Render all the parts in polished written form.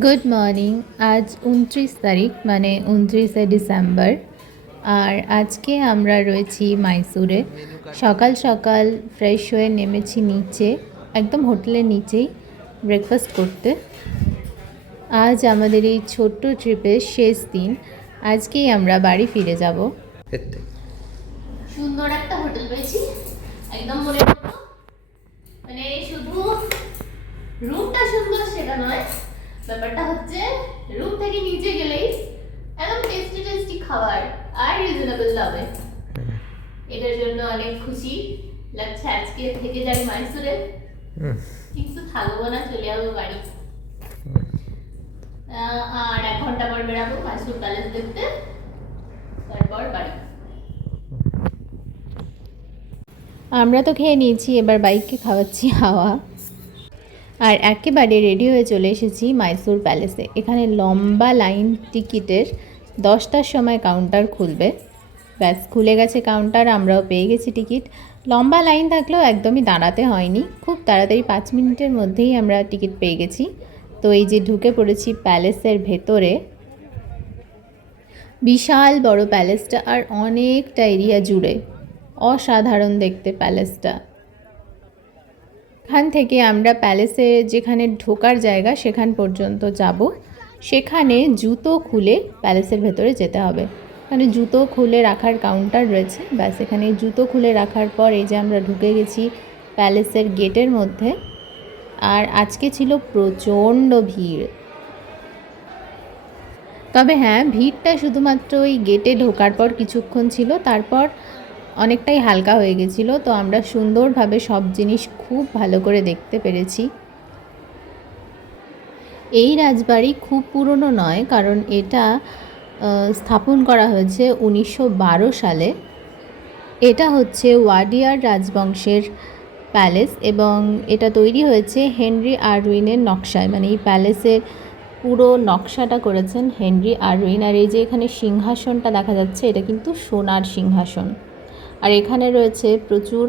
Good morning. আজ 29 তারিখ, মানে 29শে ডিসেম্বর। আর আজকে আমরা রয়েছি মাইসুরে। সকাল সকাল ফ্রেশ হয়ে নেমেছি নিচে, একদম হোটেলের নিচেই ব্রেকফাস্ট করতে। আজ আমাদের এই ছোট্ট ট্রিপের শেষ দিন। আজকেই আমরা বাড়ি ফিরে যাব। সুন্দর একটা হোটেল পেয়েছি, একদম মনের মতো। মানে শুধু রুমটা সুন্দর সেটা নয়, ব্যাপারটা হচ্ছে রুম থেকে নিচে গেলেই একদম টেস্টি টেস্টি খাবার আর রিজনেবল দামে। এটার জন্য অনেক খুশি লাগছে। আজকে থেকে যাই মাইসুরে, কিন্তু থাকবো না, চলে যাবো বাড়ি। আর 1 ঘন্টা পর বেরাবো মাইসুর প্যালেস দেখতে, তারপর বাড়ি। আমরা তো খেয়ে নিয়েছি, এবার বাইককে খাওয়াচ্ছি হাওয়া। আর একেবারে রেডি হয়ে চলে এসেছি মাইসুর প্যালেসে। এখানে লম্বা লাইন, টিকিটের 10টার সময় কাউন্টার খুলবে। ব্যাস খুলে গেছে কাউন্টার, আমরাও পেয়ে গেছি টিকিট। লম্বা লাইন থাকলেও একদমই দাঁড়াতে হয়নি, খুব তাড়াতাড়ি 5 মিনিটের মধ্যেই আমরা টিকিট পেয়ে গেছি। তো এই যে ঢুকে পড়েছি প্যালেসের ভেতরে। বিশাল বড় প্যালেসটা, আর অনেকটা এরিয়া জুড়ে। অসাধারণ দেখতে প্যালেসটা। এখান থেকে আমরা প্যালেসে যেখানে ঢোকার জায়গা সেখান পর্যন্ত যাব। সেখানে জুতো খুলে প্যালেসের ভেতরে যেতে হবে। মানে জুতো খুলে রাখার কাউন্টার রয়েছে, ব্যাস এখানে জুতো খুলে রাখার পর এই যে আমরা ঢুকে গেছি প্যালেসের গেটের মধ্যে। আর আজকে ছিল প্রচণ্ড ভিড়। তবে হ্যাঁ, ভিড়টা শুধুমাত্র ওই গেটে ঢোকার পর কিছুক্ষণ ছিল, তারপর অনেকটাই হালকা হয়ে গেছিলো। তো আমরা সুন্দরভাবে সব জিনিস খুব ভালো করে দেখতে পেরেছি। এই রাজবাড়ি খুব পুরনো নয়, কারণ এটা স্থাপন করা হয়েছে 1912 সালে। এটা হচ্ছে ওয়াডিয়ার রাজবংশের প্যালেস, এবং এটা তৈরি হয়েছে হেনরি আরউইনের নকশায়। মানে এই প্যালেসের পুরো নকশাটা করেছেন হেনরি আরউইন। আর এই যে এখানে সিংহাসনটা দেখা যাচ্ছে, এটা কিন্তু সোনার সিংহাসন। আর এখানে রয়েছে প্রচুর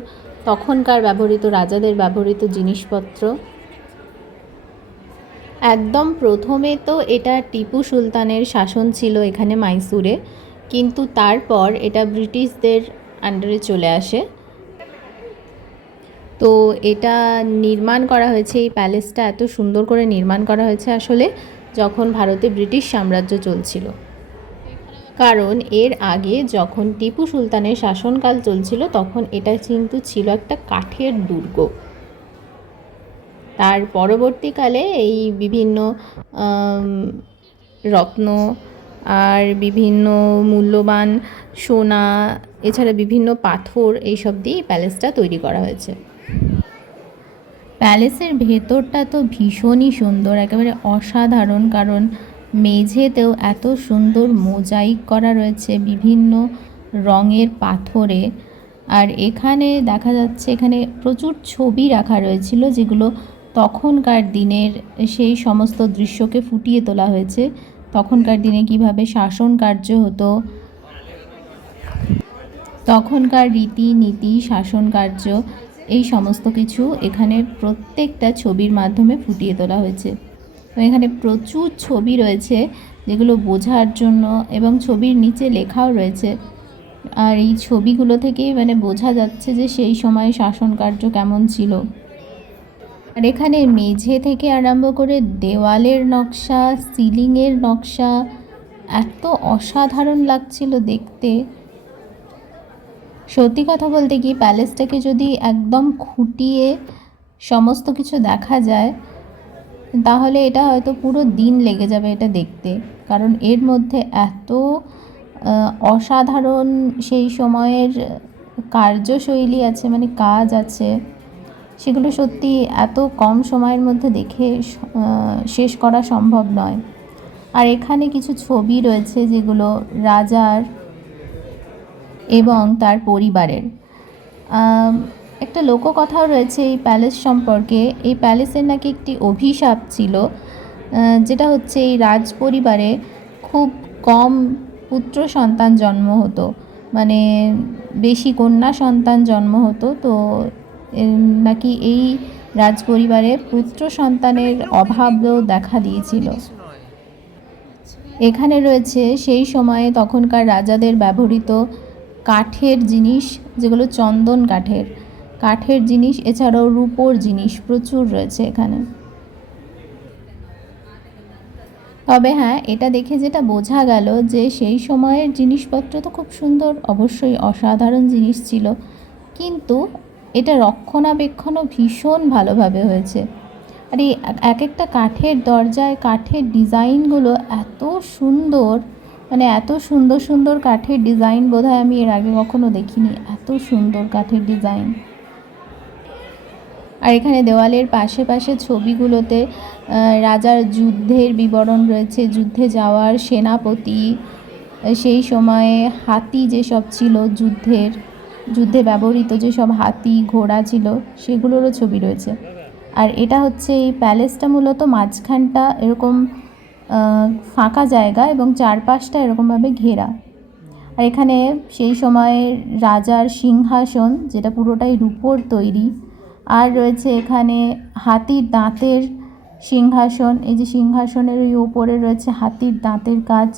তখনকার ব্যবহৃত, রাজাদের ব্যবহৃত জিনিসপত্র। একদম প্রথমে তো এটা টিপু সুলতানের শাসন ছিল এখানে মাইসুরে, কিন্তু তারপর এটা ব্রিটিশদের আন্ডারে চলে আসে। তো এটা নির্মাণ করা হয়েছে, এই প্যালেসটা এত সুন্দর করে নির্মাণ করা হয়েছে আসলে যখন ভারতে ব্রিটিশ সাম্রাজ্য চলছিল। কারণ এর আগে যখন টিপু সুলতানের শাসনকাল চলছিল, তখন এটা কিন্তু ছিল একটা কাঠের দুর্গ। তার পরবর্তীকালে এই বিভিন্ন রত্ন আর বিভিন্ন মূল্যবান সোনা, এছাড়া বিভিন্ন পাথর, এইসব দিয়ে প্যালেসটা তৈরি করা হয়েছে। প্যালেসের ভেতরটা তো ভীষণই সুন্দর, একেবারে অসাধারণ। কারণ মেঝেতেও এত সুন্দর মোজাইক করা রয়েছে বিভিন্ন রঙের পাথরে। আর এখানে দেখা যাচ্ছে এখানে প্রচুর ছবি রাখা রয়েছিল, যেগুলো তখনকার দিনের সেই সমস্ত দৃশ্যকে ফুটিয়ে তোলা হয়েছে। তখনকার দিনে কিভাবে শাসন কার্য হতো, তখনকার রীতিনীতি, শাসন কার্য, এই সমস্ত কিছু এখানে প্রত্যেকটা ছবির মাধ্যমে ফুটিয়ে তোলা হয়েছে। তো এখানে প্রচুর ছবি রয়েছে যেগুলো বোঝার জন্য, এবং ছবির নিচে লেখাও রয়েছে। আর এই ছবিগুলো থেকেই মানে বোঝা যাচ্ছে যে সেই সময় শাসন কার্য কেমন ছিল। আর এখানে মেঝে থেকে আরম্ভ করে দেওয়ালের নকশা, সিলিংয়ের নকশা এত অসাধারণ লাগছিল দেখতে। সত্যি কথা বলতে কি, প্যালেসটাকে যদি একদম খুঁটিয়ে সমস্ত কিছু দেখা যায়, তাহলে এটা হয়তো পুরো দিন লেগে যাবে এটা দেখতে। কারণ এর মধ্যে এত অসাধারণ সেই সময়ের কার্যশৈলী আছে, মানে কাজ আছে, সেগুলো সত্যি এত কম সময়ের মধ্যে দেখে শেষ করা সম্ভব নয়। আর এখানে কিছু ছবি রয়েছে যেগুলো রাজার এবং তার পরিবারের। একটা লোককথাও রয়েছে এই প্যালেস সম্পর্কে। এই প্যালেসের নাকি একটি অভিশাপ ছিল, যেটা হচ্ছে এই রাজ পরিবারে খুব কম পুত্র সন্তান জন্ম হতো, মানে বেশি কন্যা সন্তান জন্ম হতো। তো নাকি এই রাজপরিবারে পুত্র সন্তানের অভাবও দেখা দিয়েছিল। এখানে রয়েছে সেই সময়ে তখনকার রাজাদের ব্যবহৃত কাঠের জিনিস, যেগুলো চন্দন কাঠের জিনিস, এছাড়াও রূপোর জিনিস প্রচুর রয়েছে এখানে। তবে হ্যাঁ, এটা দেখে যেটা বোঝা গেল যে সেই সময়ের জিনিসপত্র তো খুব সুন্দর, অবশ্যই অসাধারণ জিনিস ছিল, কিন্তু এটা রক্ষণাবেক্ষণও ভীষণ ভালোভাবে হয়েছে। আর এই এক একটা কাঠের দরজায় কাঠের ডিজাইনগুলো এত সুন্দর, মানে এত সুন্দর সুন্দর কাঠের ডিজাইন বোধহয় আমি এর আগে কখনো দেখিনি, এত সুন্দর কাঠের ডিজাইন। আর এখানে দেওয়ালের পাশে পাশে ছবিগুলোতে রাজার যুদ্ধের বিবরণ রয়েছে, যুদ্ধে যাওয়ার সেনাপতি, সেই সময়ে হাতি যেসব ছিল, যুদ্ধে ব্যবহৃত যেসব হাতি ঘোড়া ছিল সেগুলোরও ছবি রয়েছে। আর এটা হচ্ছে এই প্যালেসটা মূলত মাঝখানটা এরকম ফাঁকা জায়গা এবং চারপাশটা এরকমভাবে ঘেরা। আর এখানে সেই সময়ে রাজার সিংহাসন, যেটা পুরোটাই রূপোর তৈরি, আর রয়েছে এখানে হাতির দাঁতের সিংহাসন, এই যে সিংহাসনের ওই ওপরে রয়েছে হাতির দাঁতের কাজ।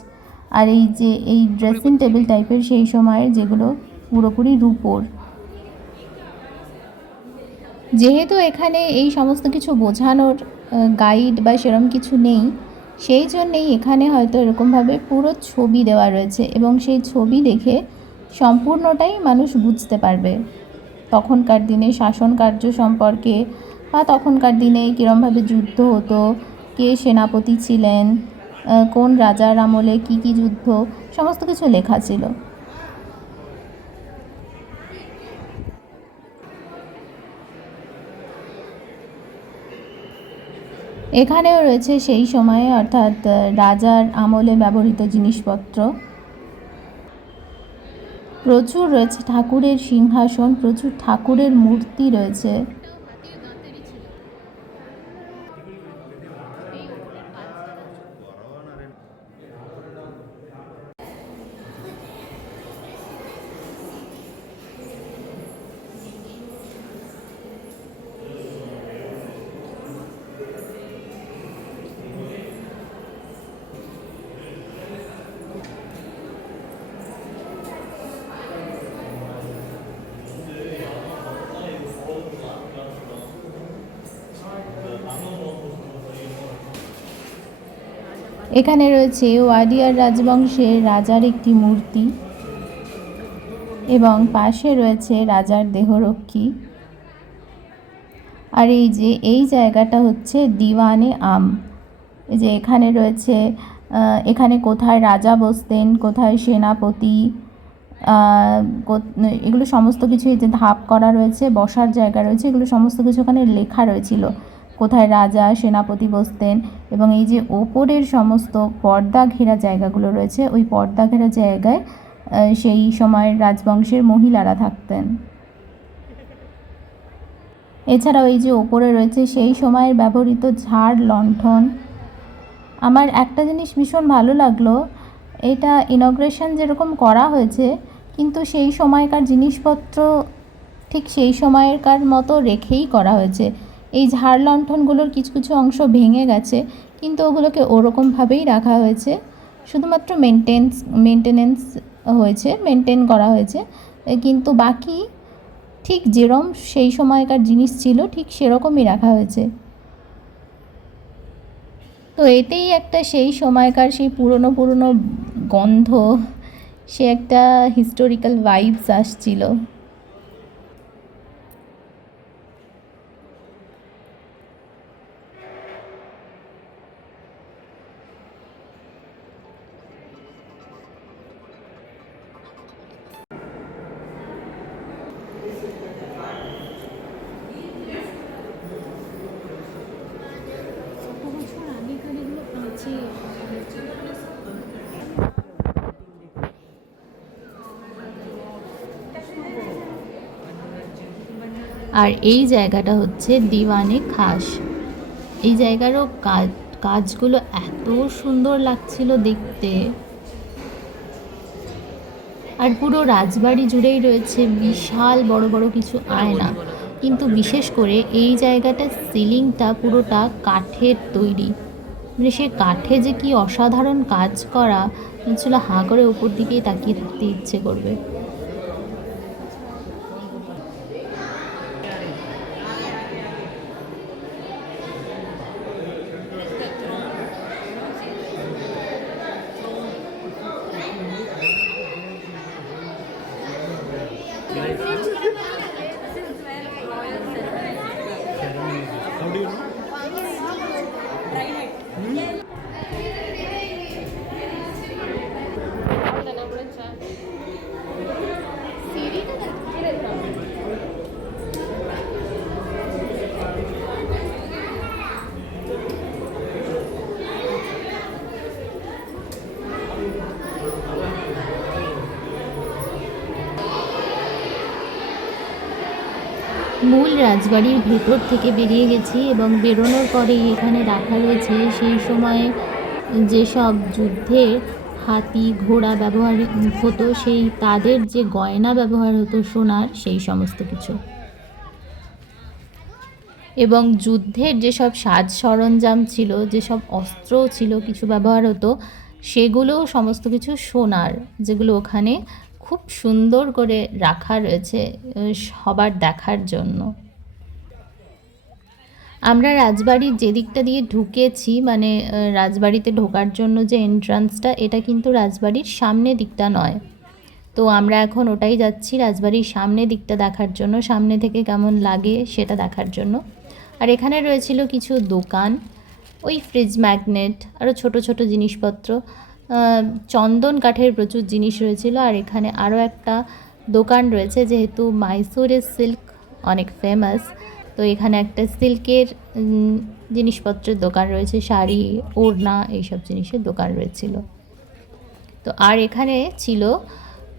আর এই যে এই ড্রেসিং টেবিল টাইপের সেই সময়ের, যেগুলো পুরোপুরি রূপোর। যেহেতু এখানে এই সমস্ত কিছু বোঝানোর গাইড বা সেরকম কিছু নেই, সেই জন্যেই এখানে হয়তো এরকমভাবে পুরো ছবি দেওয়া রয়েছে, এবং সেই ছবি দেখে সম্পূর্ণটাই মানুষ বুঝতে পারবে তখনকার দিনে শাসন কার্য সম্পর্কে, বা তখনকার দিনে কীরমভাবে যুদ্ধ হতো, কে সেনাপতি ছিলেন, কোন রাজার আমলে কী কী যুদ্ধ, সমস্ত কিছু লেখা ছিল। এখানেও রয়েছে সেই সময়ে, অর্থাৎ রাজার আমলে ব্যবহৃত জিনিসপত্র। প্রচুর রয়েছে ঠাকুরের সিংহাসন, প্রচুর ঠাকুরের মূর্তি রয়েছে। এখানে রয়েছে ওয়াডিয়ার রাজবংশের রাজার একটি মূর্তি, এবং পাশে রয়েছে রাজার দেহরক্ষী। আর এই যে এই জায়গাটা হচ্ছে দিওয়ানে আম, এই যে এখানে রয়েছে, এখানে কোথায় রাজা বসতেন, কোথায় সেনাপতি, এগুলো সমস্ত কিছু, এই যে ধাপ করা রয়েছে, বসার জায়গা রয়েছে, এগুলো সমস্ত কিছু ওখানে লেখা রয়েছিল, কোথায় রাজা সেনাপতি বসতেন। এবং এই যে ওপরের সমস্ত পর্দা ঘেরা জায়গাগুলো রয়েছে, ওই পর্দা ঘেরা জায়গায় সেই সময়ের রাজবংশের মহিলারা থাকতেন। এছাড়াও এই যে ওপরে রয়েছে সেই সময়ের ব্যবহৃত ঝাড় লণ্ঠন। আমার একটা জিনিস ভীষণ ভালো লাগলো, এটা ইনগ্রেশন যেরকম করা হয়েছে, কিন্তু সেই সময়কার জিনিসপত্র ঠিক সেই সময়কার মতো রেখেই করা হয়েছে। এই ঝাড় লণ্ঠনগুলোর কিছু কিছু অংশ ভেঙে গেছে, কিন্তু ওগুলোকে ওরকমভাবেই রাখা হয়েছে, শুধুমাত্র মেনটেন করা হয়েছে, কিন্তু বাকি ঠিক যেরকম সেই সময়কার জিনিস ছিল ঠিক সেরকমই রাখা হয়েছে। তো এতেই একটা সেই সময়কার সেই পুরনো পুরনো গন্ধ, সে একটা হিস্টোরিক্যাল ভাইবস আসছিল। আর এই জায়গাটা হচ্ছে দিওয়ানে খাস। এই জায়গারও কাজগুলো এত সুন্দর লাগছিল দেখতে। আর পুরো রাজবাড়ি জুড়েই রয়েছে বিশাল বড় বড় কিছু আয়না, কিন্তু বিশেষ করে এই জায়গাটার সিলিংটা পুরোটা কাঠের তৈরি। মানে সে কাঠে যে কি অসাধারণ কাজ করা, ছিল হাঁ করে উপর দিকেই তাকিয়ে থাকতে ইচ্ছে করবে। How do you know? মূল রাজবাড়ির ভেতর থেকে বেরিয়ে গেছি এবং বেরোনোর পরেই এখানে রাখা রয়েছে সেই সময়ে যেসব যুদ্ধের হাতি ঘোড়া ব্যবহার হতো, সেই তাদের যে গয়না ব্যবহার হতো সোনার, সেই সমস্ত কিছু। এবং যুদ্ধের যেসব সাজ সরঞ্জাম ছিল, যেসব অস্ত্র ছিল কিছু ব্যবহার হতো, সেগুলোও সমস্ত কিছু সোনার, যেগুলো ওখানে খুব সুন্দর করে রাখা রয়েছে সবার দেখার জন্য। আমরা রাজবাড়ির যে দিকটা দিয়ে ঢুকেছি, মানে রাজবাড়িতে ঢোকার জন্য যে এন্ট্রান্সটা, এটা কিন্তু রাজবাড়ির সামনে দিকটা নয়। তো আমরা এখন ওটাই যাচ্ছি, রাজবাড়ির সামনে দিকটা দেখার জন্য, সামনে থেকে কেমন লাগে সেটা দেখার জন্য। আর এখানে রয়েছিল কিছু দোকান, ওই ফ্রিজ ম্যাগনেট, আরও ছোট ছোট জিনিসপত্র, চন্দন কাঠের প্রচুর জিনিস রয়েছিল। আর এখানে আরও একটা দোকান রয়েছে, যেহেতু মাইসোরের সিল্ক অনেক ফেমাস, তো এখানে একটা সিল্কের জিনিসপত্রের দোকান রয়েছে, শাড়ি ওড়না এইসব জিনিসের দোকান রয়েছিল। তো আর এখানে ছিল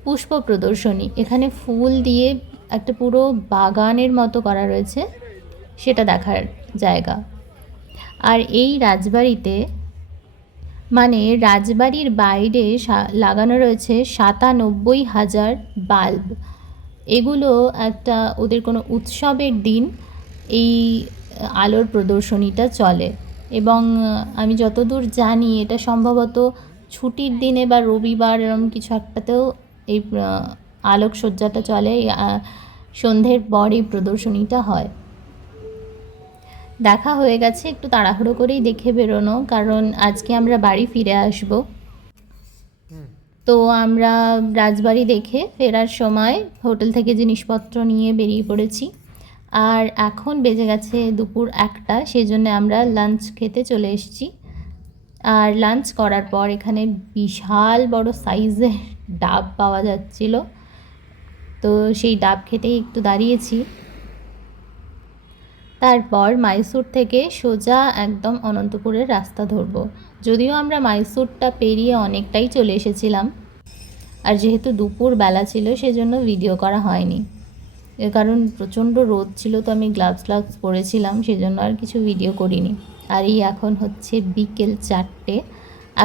পুষ্প প্রদর্শনী, এখানে ফুল দিয়ে একটা পুরো বাগানের মতো করা রয়েছে, সেটা দেখার জায়গা। আর এই রাজবাড়িতে, মানে রাজবাড়ির বাইরে লাগানো রয়েছে ৯৭,০০০ বাল্ব। এগুলো একটা ওদের কোনো উৎসবের দিন এই আলোর প্রদর্শনীটা চলে। এবং আমি যতদূর জানি এটা সম্ভবত ছুটির দিনে বা রবিবার এরকম কিছু একটাতেও এই আলোকসজ্জাটা চলে। সন্ধ্যের পর এই প্রদর্শনীটা হয়। দেখা হয়ে গেছে, একটু তাড়াহুড়ো করেই দেখে বেরোনো, কারণ আজকে আমরা বাড়ি ফিরে আসব। তো আমরা রাজবাড়ি দেখে ফেরার সময় হোটেল থেকে জিনিসপত্র নিয়ে বেরিয়ে পড়েছি। আর এখন বেজে গেছে দুপুর 1টা, সেই জন্য আমরা লাঞ্চ খেতে চলে এসেছি। আর লাঞ্চ করার পর এখানে বিশাল বড় সাইজের ডাব পাওয়া যাচ্ছিল, তো সেই ডাব খেতেই একটু দাঁড়িয়েছি। তারপর মাইসোর থেকে সোজা একদম অনন্তপুরের রাস্তা ধরবো। যদিও আমরা মাইসোরটা পেরিয়ে অনেকটাই চলে এসেছিলাম, আর যেহেতু দুপুর বেলা ছিল সেজন্য ভিডিও করা হয়নি, এর কারণ প্রচণ্ড রোদ ছিল, তো আমি গ্লাভস পরেছিলাম, সেজন্য আর কিছু ভিডিও করিনি। আর এই এখন হচ্ছে বিকেল 4টে,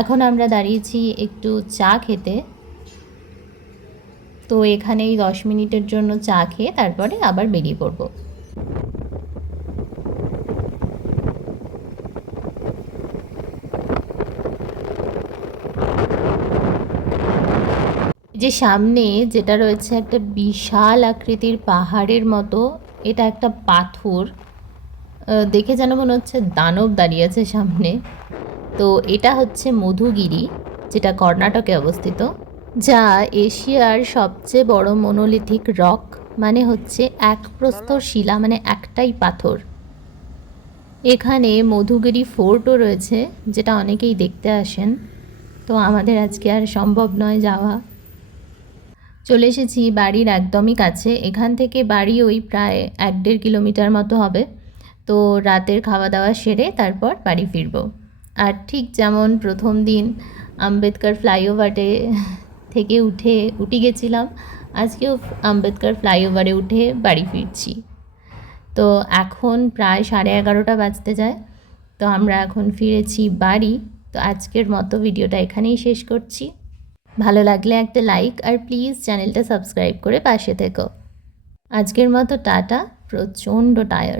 এখন আমরা দাঁড়িয়েছি একটু চা খেতে। তো এখানেই 10 মিনিটের জন্য চা খেয়ে তারপরে আবার বেরিয়ে পড়বো। যে সামনে যেটা রয়েছে একটা বিশাল আকৃতির পাহাড়ের মতো, এটা একটা পাথর, দেখে যেন মনে হচ্ছে দানব দাঁড়িয়ে আছে সামনে। তো এটা হচ্ছে মধুগিরি, যেটা কর্ণাটকে অবস্থিত, যা এশিয়ার সবচেয়ে বড় মনোলিথিক রক, মানে হচ্ছে এক প্রস্তর শিলা, মানে একটাই পাথর। এখানে মধুগিরি ফোর্টও রয়েছে, যেটা অনেকেই দেখতে আসেন, তো আমাদের আজকে আর সম্ভব নয় যাওয়া। চলে এসেছি বাড়ির একদমই কাছে, এখান থেকে বাড়ি ওই প্রায় 1-1.5 কিলোমিটার মতো হবে। তো রাতের খাওয়া দাওয়া সেরে তারপর বাড়ি ফিরব। আর ঠিক যেমন প্রথম দিন আম্বেদকর ফ্লাইওভারে থেকে উঠে গেছিলাম, আজকেও আম্বেদকর ফ্লাইওভারে উঠে বাড়ি ফিরছি। তো এখন প্রায় 11:30 বাজতে যায়, তো আমরা এখন ফিরেছি বাড়ি। তো আজকের মতো ভিডিওটা এখানেই শেষ করছি। ভালো লাগলে একটা লাইক আর প্লিজ চ্যানেলটা সাবস্ক্রাইব করে পাশে থেকো। আজকের মতো টাটা, প্রচণ্ড টায়ার্ড।